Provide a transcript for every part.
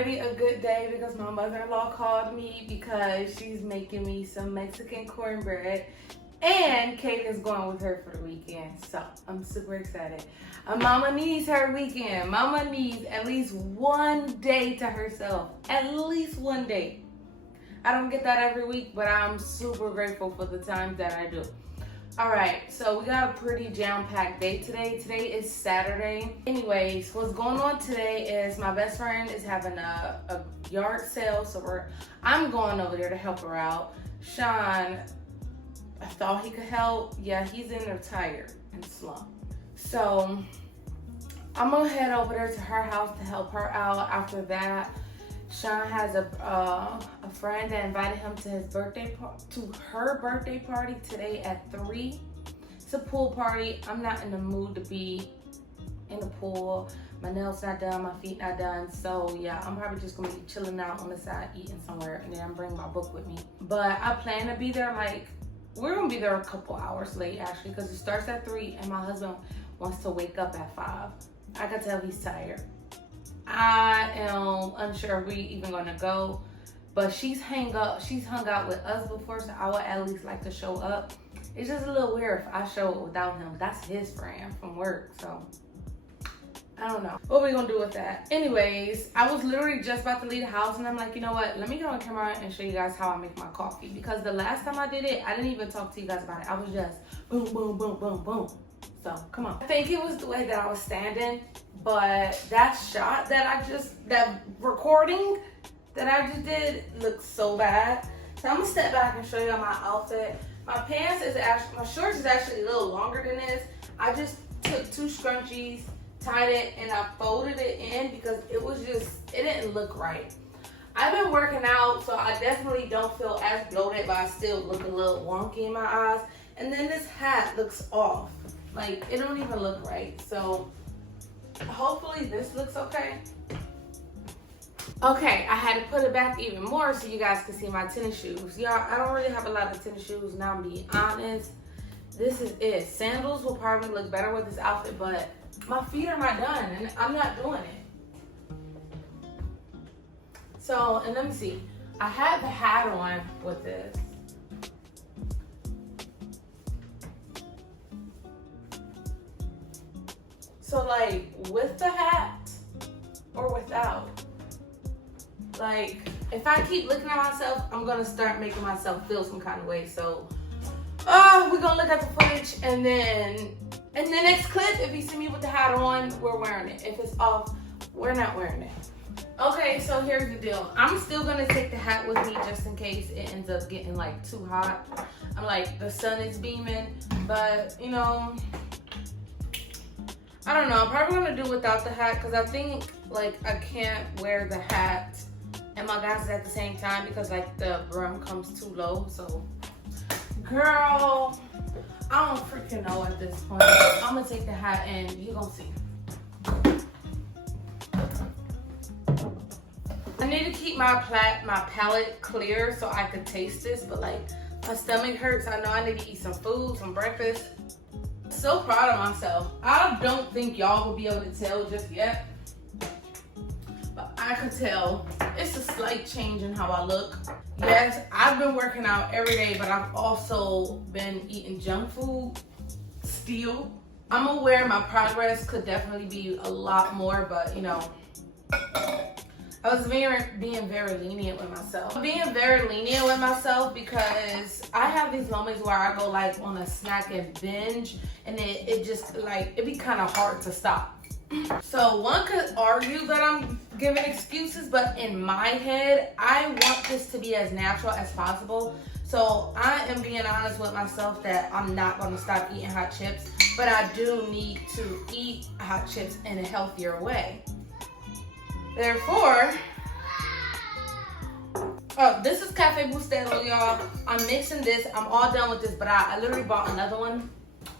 already a good day because my mother-in-law called me because she's making me some Mexican cornbread. And Kate is going with her for the weekend. So I'm super excited. Mama needs her weekend. Mama needs at least one day to herself. At least one day. I don't get that every week, but I'm super grateful for the times that I do. All right, so we got a pretty jam-packed day today. Today is Saturday. Anyways, what's going on today is my best friend is having a yard sale, so I'm going over there to help her out. Sean, I thought he could help. Yeah, he's in there tired and slumped. So I'm gonna head over there to her house to help her out. After that, Sean has a friend that invited him to her birthday party today at 3. It's a pool party. I'm not in the mood to be in the pool. My nails not done, my feet not done. So yeah, I'm probably just gonna be chilling out on the side, eating somewhere, and then I'm bringing my book with me. But I plan to be there we're gonna be there a couple hours late actually, because it starts at 3 and my husband wants to wake up at 5. I can tell he's tired. I am unsure if we even gonna go, but she's hung out with us before, so I would at least like to show up. It's just a little weird if I show up without him. That's his friend from work, so I don't know what we gonna do with that. Anyways, I was literally just about to leave the house and I'm like, you know what, let me get on camera and show you guys how I make my coffee, because the last time I did it, I didn't even talk to you guys about it. I was just boom, boom, boom, boom, boom. So come on. I think it was the way that I was standing, but that recording that I just did looks so bad. So I'm gonna step back and show you my outfit. My shorts is actually a little longer than this. I just took 2 scrunchies, tied it, and I folded it in because it didn't look right. I've been working out, so I definitely don't feel as bloated, but I still look a little wonky in my eyes. And then this hat looks off. Like, it don't even look right. So hopefully this looks okay. Okay, I had to put it back even more so you guys can see my tennis shoes. Y'all, I don't really have a lot of tennis shoes, now I'm being honest. This is it. Sandals will probably look better with this outfit, but my feet are not done and I'm not doing it. So, and let me see. I had the hat on with this. So like with the hat or without, like if I keep looking at myself, I'm gonna start making myself feel some kind of way. So we're gonna look at the footage and then in the next clip, if you see me with the hat on, we're wearing it. If it's off, we're not wearing it. Okay, so here's the deal. I'm still gonna take the hat with me just in case it ends up getting like too hot. I'm like, the sun is beaming, but you know, I don't know. I'm probably gonna do without the hat because I think like I can't wear the hat and my glasses at the same time because like the brim comes too low. So, girl, I don't freaking know at this point. I'm gonna take the hat and you're gonna see. I need to keep my palate clear so I can taste this, but like my stomach hurts. I know I need to eat some food, some breakfast. So proud of myself. I don't think y'all will be able to tell just yet, but I could tell. It's a slight change in how I look. Yes, I've been working out every day, but I've also been eating junk food still. I'm aware my progress could definitely be a lot more, but you know, I was being very lenient with myself. I'm being very lenient with myself because I have these moments where I go like on a snack and binge, and it just like, it be kind of hard to stop. So one could argue that I'm giving excuses, but in my head, I want this to be as natural as possible. So I am being honest with myself that I'm not going to stop eating hot chips, but I do need to eat hot chips in a healthier way. Therefore, this is Cafe Bustelo, y'all. I'm mixing this. I'm all done with this, but I literally bought another one.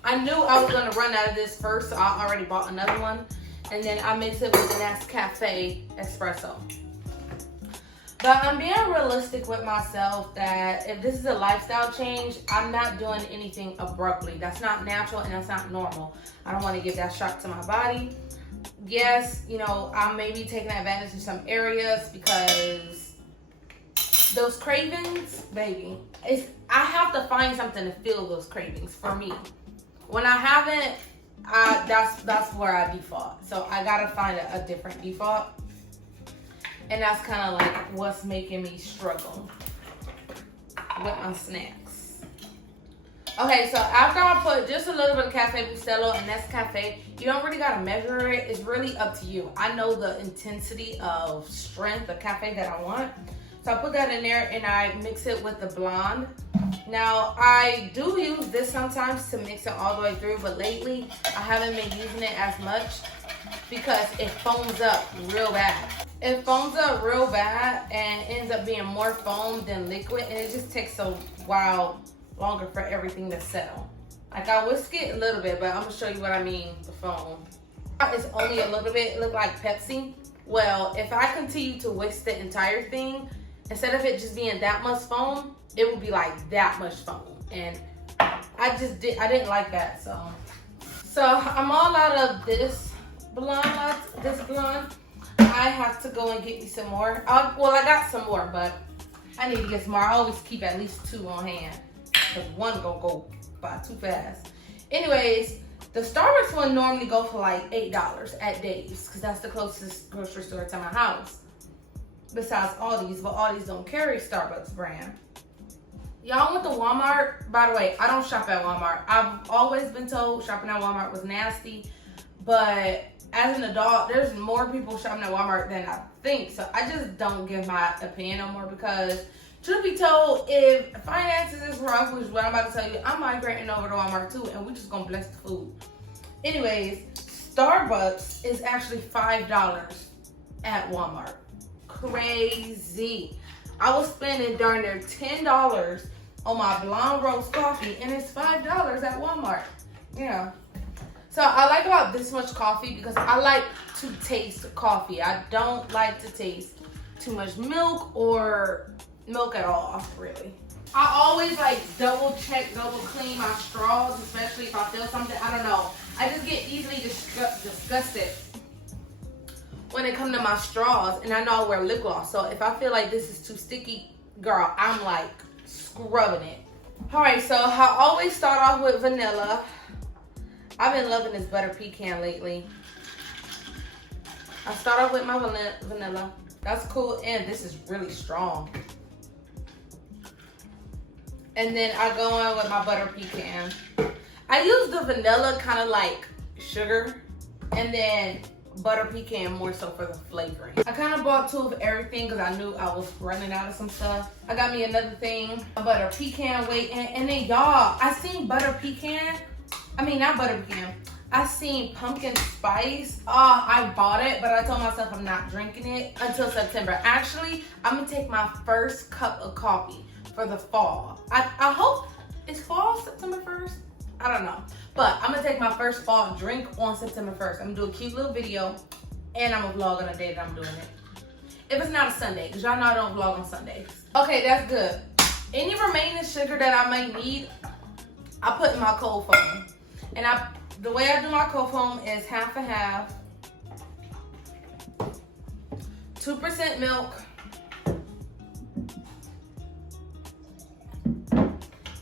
I knew I was going to run out of this first, so I already bought another one. And then I mix it with the Nescafe Espresso. But I'm being realistic with myself that if this is a lifestyle change, I'm not doing anything abruptly. That's not natural and that's not normal. I don't want to give that shock to my body. Yes, you know, I may be taking advantage of some areas because those cravings, baby, I have to find something to fill those cravings for me. When I haven't, that's where I default. So I gotta find a different default. And that's kind of like what's making me struggle with my snacks. Okay, so after I put just a little bit of Cafe Bustelo and Nescafe, you don't really gotta measure it. It's really up to you. I know the intensity of strength of cafe that I want. So I put that in there and I mix it with the blonde. Now, I do use this sometimes to mix it all the way through, but lately I haven't been using it as much because it foams up real bad. It foams up real bad and ends up being more foam than liquid, and it just takes a while longer for everything to settle. Like, I whisk it a little bit, but I'm gonna show you what I mean, the foam. It's only a little bit, it look like Pepsi. Well, if I continue to whisk the entire thing, instead of it just being that much foam, it would be like that much foam. And I didn't like that, so. So I'm all out of this blonde. I have to go and get me some more. Well, I got some more, but I need to get some more. I always keep at least 2 on hand because one gonna go by too fast. Anyways, the Starbucks one normally go for like $8 at Dave's because that's the closest grocery store to my house. Besides Aldi's, but Aldi's don't carry Starbucks brand. Y'all went to Walmart. By the way, I don't shop at Walmart. I've always been told shopping at Walmart was nasty, but as an adult, there's more people shopping at Walmart than I think. So I just don't give my opinion no more because, truth be told, if finances is rough, which is what I'm about to tell you, I'm migrating over to Walmart too, and we just gonna bless the food. Anyways, Starbucks is actually $5 at Walmart. Crazy. I was spending darn near $10 on my blonde roast coffee, and it's $5 at Walmart. Yeah. So I like about this much coffee because I like to taste coffee. I don't like to taste too much milk or milk at all, really. I always like double check, double clean my straws, especially if I feel something. I don't know. I just get easily disgusted when it comes to my straws, and I know I wear lip gloss. So if I feel like this is too sticky, girl, I'm like scrubbing it. All right, so I always start off with vanilla. I've been loving this butter pecan lately. I start off with my vanilla. That's cool, and this is really strong. And then I go on with my butter pecan. I use the vanilla kind of like sugar, and then butter pecan more so for the flavoring. I kind of bought 2 of everything because I knew I was running out of some stuff. I got me another thing, a butter pecan weight, and then y'all, I seen butter pecan. I mean, not butter pecan. I seen pumpkin spice. I bought it, but I told myself I'm not drinking it until September. Actually, I'm gonna take my first cup of coffee for the fall. I hope it's fall, September 1st. I don't know. But I'm gonna take my first fall drink on September 1st. I'm gonna do a cute little video, and I'm gonna vlog on the day that I'm doing it. If it's not a Sunday, because y'all know I don't vlog on Sundays. Okay, that's good. Any remaining sugar that I may need, I put in my cold foam. And the way I do my cold foam is half and half. 2% milk.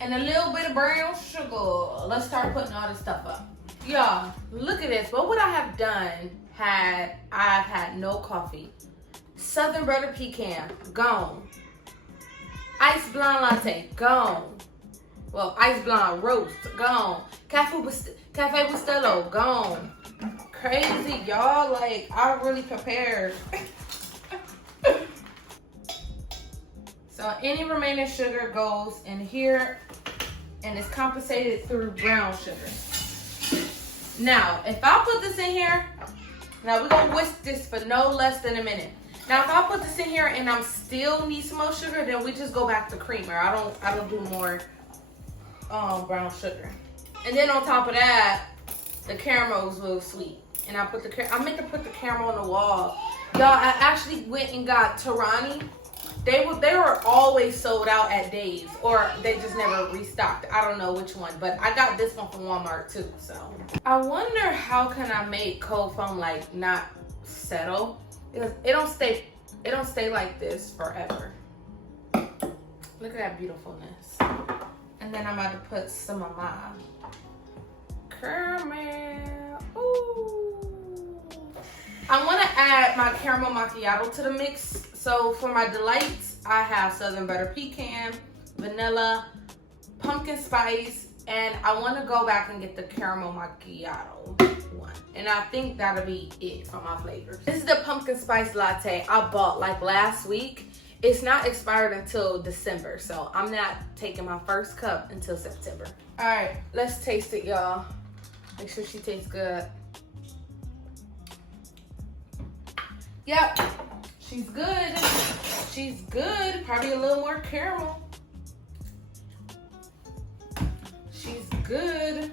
And a little bit of brown sugar. Let's start putting all this stuff up. Y'all, look at this. What would I have done had I've had no coffee? Southern butter pecan, gone. Ice blonde latte, gone. Well, ice blonde roast, gone. Cafe Bustelo, gone. Crazy, y'all. Like, I really prepared. So any remaining sugar goes in here, and it's compensated through brown sugar. Now, if I put this in here, now we're gonna whisk this for no less than a minute. Now, if I put this in here and I'm still need some more sugar, then we just go back to creamer. I don't do more brown sugar. And then on top of that, the caramel is real sweet. And I meant to put the caramel on the wall. Y'all, I actually went and got Torani They were always sold out at Dave's, or they just never restocked. I don't know which one, but I got this one from Walmart too. So I wonder how can I make cold foam like not settle, because it don't stay like this forever. Look at that beautifulness. And then I'm about to put some of my caramel. Ooh. I want to add my caramel macchiato to the mix. So for my delights, I have Southern Butter Pecan, vanilla, pumpkin spice, and I want to go back and get the caramel macchiato one. And I think that'll be it for my flavors. This is the pumpkin spice latte I bought like last week. It's not expired until December, so I'm not taking my first cup until September. All right, let's taste it, y'all. Make sure she tastes good. Yep, she's good. She's good. Probably a little more caramel. She's good.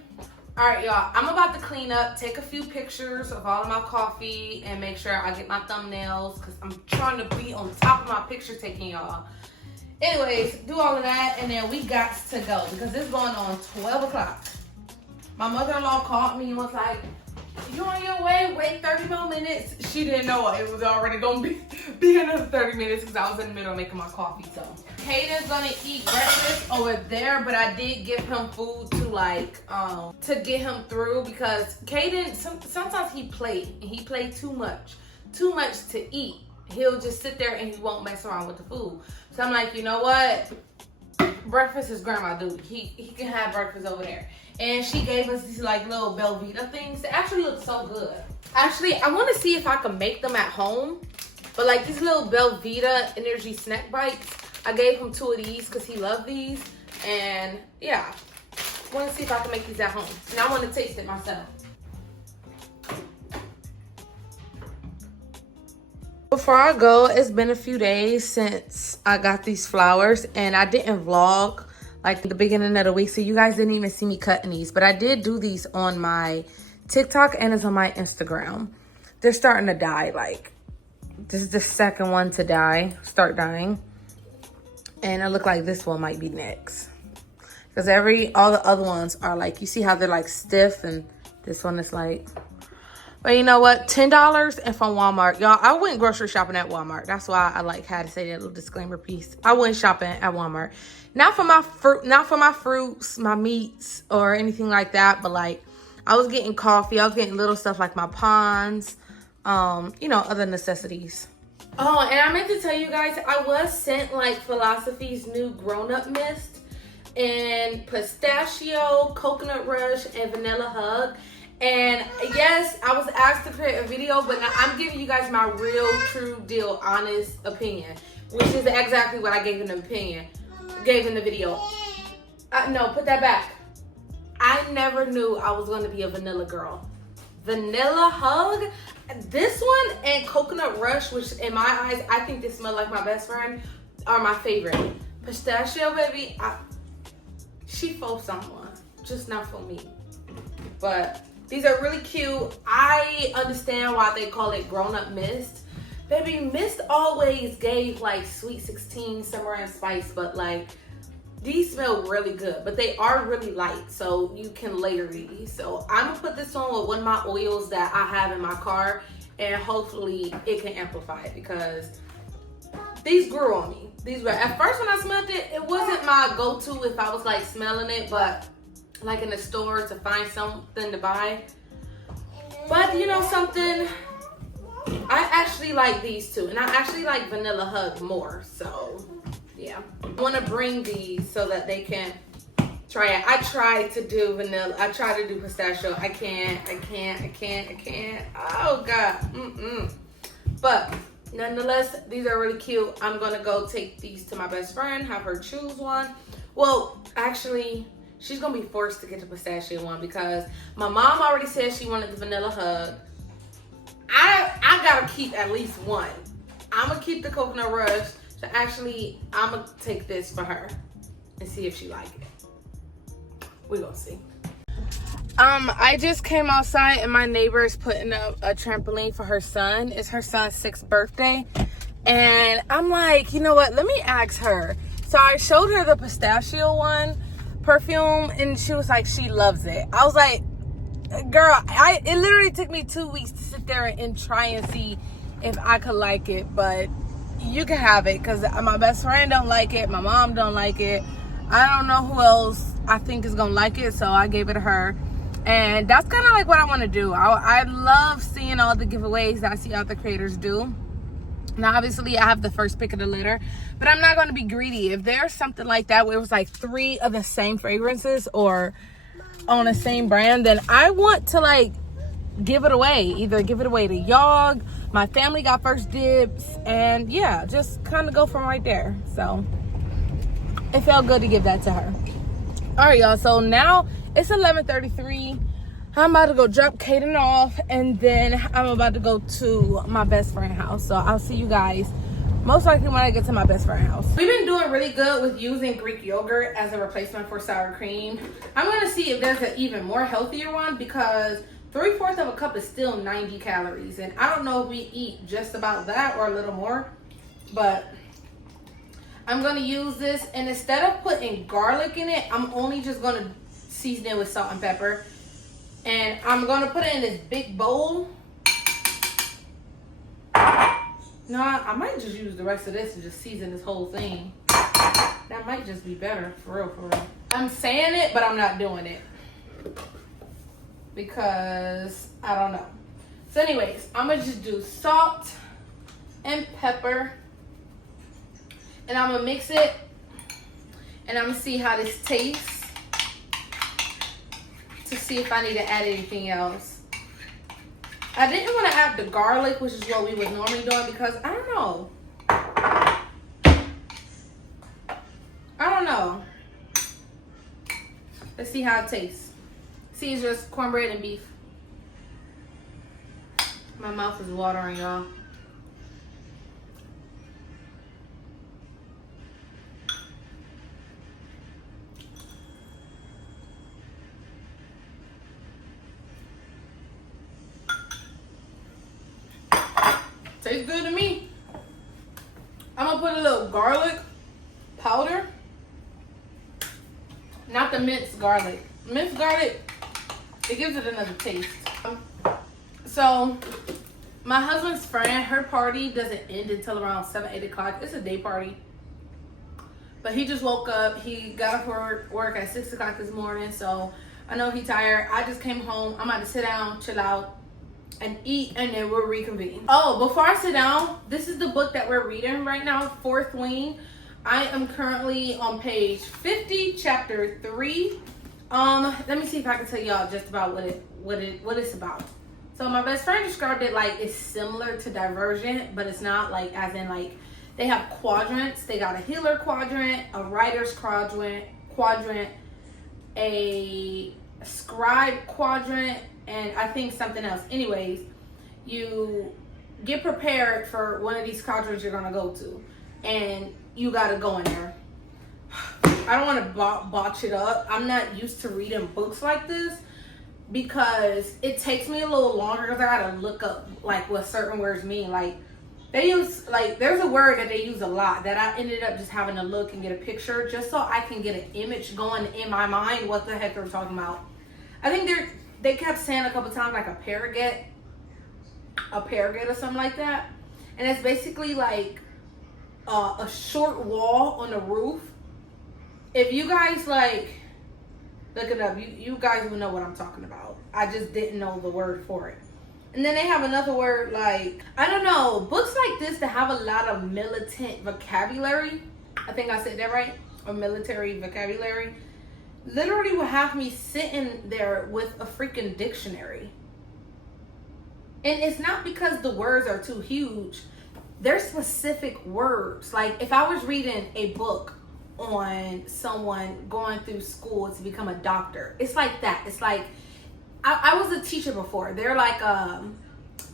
All right, y'all, I'm about to clean up, take a few pictures of all of my coffee, and make sure I get my thumbnails, because I'm trying to be on top of my picture taking, y'all. Anyways, do all of that, and then we got to go, because it's going on 12 o'clock. My mother-in-law called me and was like, you on your way? Wait 30 more minutes. She didn't know it was already going to be another 30 minutes because I was in the middle of making my coffee. So Caden's going to eat breakfast over there, but I did give him food to get him through, because Caden, sometimes he play too much to eat. He'll just sit there and he won't mess around with the food. So I'm like, you know what? Breakfast is grandma duty. He can have breakfast over there. And she gave us these like little Belvita things. They actually look so good. Actually, I want to see if I can make them at home. But like these little Belvita energy snack bites, I gave him 2 of these because he loved these. And yeah, I want to see if I can make these at home. And I want to taste it myself. Before I go, it's been a few days since I got these flowers, and I didn't vlog like the beginning of the week, so you guys didn't even see me cutting these, but I did do these on my TikTok and it's on my Instagram. They're starting to die. Like, this is the second one to start dying, and it looked like this one might be next, because all the other ones are like, you see how they're like stiff, and this one is like. But you know what? $10 and from Walmart. Y'all, I went grocery shopping at Walmart. That's why I like had to say that little disclaimer piece. I went shopping at Walmart. Not for my fruits, my meats, or anything like that. But like, I was getting coffee. I was getting little stuff like my Pons, you know, other necessities. Oh, and I meant to tell you guys, I was sent like Philosophy's new grown-up mist in pistachio, coconut rush, and vanilla hug. And yes, I was asked to create a video, but now I'm giving you guys my real, true deal, honest opinion, which is exactly what I gave in the video. No, put that back. I never knew I was going to be a vanilla girl. Vanilla hug, this one, and coconut rush, which in my eyes, I think they smell like my best friend, are my favorite. Pistachio, baby, she for someone, just not for me. But these are really cute. I understand why they call it grown-up mist. Baby, mist always gave like Sweet 16, Summer and Spice, but like these smell really good, but they are really light, so you can layer these. So I'm gonna put this on with one of my oils that I have in my car, and hopefully it can amplify it, because these grew on me. These were, at first when I smelled it, it wasn't my go-to if I was like smelling it, but like in the store to find something to buy. But you know something, I actually like these two, and I actually like Vanilla Hug more. So yeah, I want to bring these so that they can try it. I tried to do vanilla, I tried to do pistachio. I can't. Oh God. But nonetheless, these are really cute. I'm gonna go take these to my best friend, have her choose one. Well, actually, she's gonna be forced to get the pistachio one, because my mom already said she wanted the vanilla hug. I gotta keep at least one. I'm gonna keep the coconut rush. So actually, I'm gonna take this for her and see if she like it. We're gonna see. I just came outside and my neighbor is putting up a trampoline for her son. It's her son's 6th birthday. And I'm like, you know what? Let me ask her. So I showed her the pistachio one perfume, and she was like, she loves it. I was like, girl, it literally took me 2 weeks to sit there and try and see if I could like it, but you can have it because my best friend don't like it, my mom don't like it, I don't know who else I think is gonna like it, so I gave it to her. And that's kind of like what I want to do. I love seeing all the giveaways that I see other creators do. Now obviously I have the first pick of the litter, but I'm not going to be greedy. If there's something like that where it was like 3 of the same fragrances or on the same brand, then I want to like give it away. Either give it away to y'all, my family got first dibs, and yeah, just kind of go from right there. So it felt good to give that to her. All right, y'all, so now it's 11:33. I'm about to go drop Kaden off, and then I'm about to go to my best friend's house. So I'll see you guys most likely when I get to my best friend's house. We've been doing really good with using Greek yogurt as a replacement for sour cream. I'm going to see if there's an even more healthier one, because 3/4 of a cup is still 90 calories. And I don't know if we eat just about that or a little more, but I'm going to use this. And instead of putting garlic in it, I'm only just going to season it with salt and pepper. And I'm going to put it in this big bowl. No, I might just use the rest of this and just season this whole thing. That might just be better, for real, for real. I'm saying it, but I'm not doing it. Because, I don't know. So anyways, I'm going to just do salt and pepper. And I'm going to mix it. And I'm going to see how this tastes, to see if I need to add anything else. I didn't want to add the garlic, which is what we would normally do, because I don't know. I don't know. Let's see how it tastes. See, it's just cornbread and beef. My mouth is watering, y'all. Tastes good to me. I'm gonna put a little garlic powder. Not the minced garlic. Minced garlic, it gives it another taste. So, my husband's friend, her party doesn't end until around 7, 8 o'clock. It's a day party. But he just woke up. He got up for work at 6 o'clock this morning. So, I know he's tired. I just came home. I'm about to sit down, chill out, and eat, and then we'll reconvene. Oh, before I sit down, this is the book that we're reading right now, Fourth Wing. I am currently on page 50, chapter 3. Let me see if I can tell y'all just about what it's about. So my best friend described it like it's similar to Divergent, but it's not, like as in like they have quadrants. They got a healer quadrant, a writer's quadrant, a scribe quadrant, and I think something else. Anyways, you get prepared for one of these quadrants you're gonna go to, and you gotta go in there. I don't want to botch it up. I'm not used to reading books like this because it takes me a little longer, because I gotta look up like what certain words mean. Like they use, like there's a word that they use a lot that I ended up just having to look and get a picture just so I can get an image going in my mind what the heck they're talking about. I think they kept saying a couple times like a paraget or something like that, and it's basically like a short wall on the roof. If you guys like look it up, you guys will know what I'm talking about. I just didn't know the word for it. And then they have another word, like I don't know, books like this that have a lot of militant vocabulary, I think I said that right, or military vocabulary, literally would have me sitting there with a freaking dictionary. And it's not because the words are too huge. They're specific words. Like if I was reading a book on someone going through school to become a doctor, it's like that. It's like I was a teacher before. They're like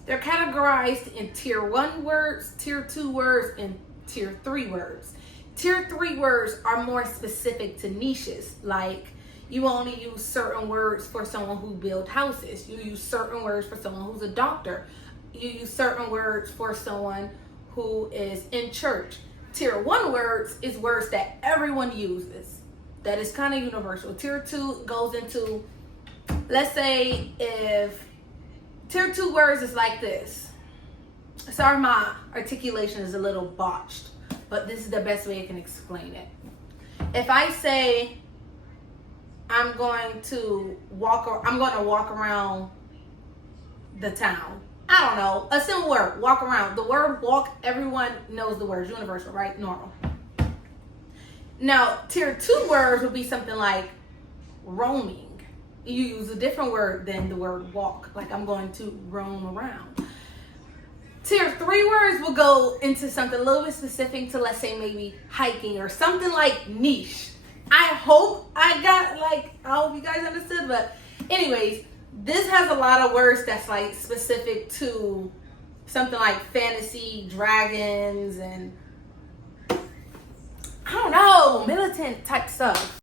they're categorized in tier 1 words, tier 2 words, and tier 3 words. Tier 3 words are more specific to niches. Like you only use certain words for someone who builds houses. You use certain words for someone who's a doctor. You use certain words for someone who is in church. Tier 1 words is words that everyone uses. That is kind of universal. Tier 2 goes into, let's say if tier 2 words is like this. Sorry, my articulation is a little botched, but this is the best way I can explain it. If I say I'm going to walk around the town. I don't know, a simple word, walk around. The word walk, everyone knows the word, universal, right? Normal. Now, tier 2 words would be something like roaming. You use a different word than the word walk, like I'm going to roam around. Tier 3 words will go into something a little bit specific to, let's say, maybe hiking or something like niche. I hope you guys understood, but anyways, this has a lot of words that's like specific to something like fantasy, dragons, and I don't know, militant type stuff.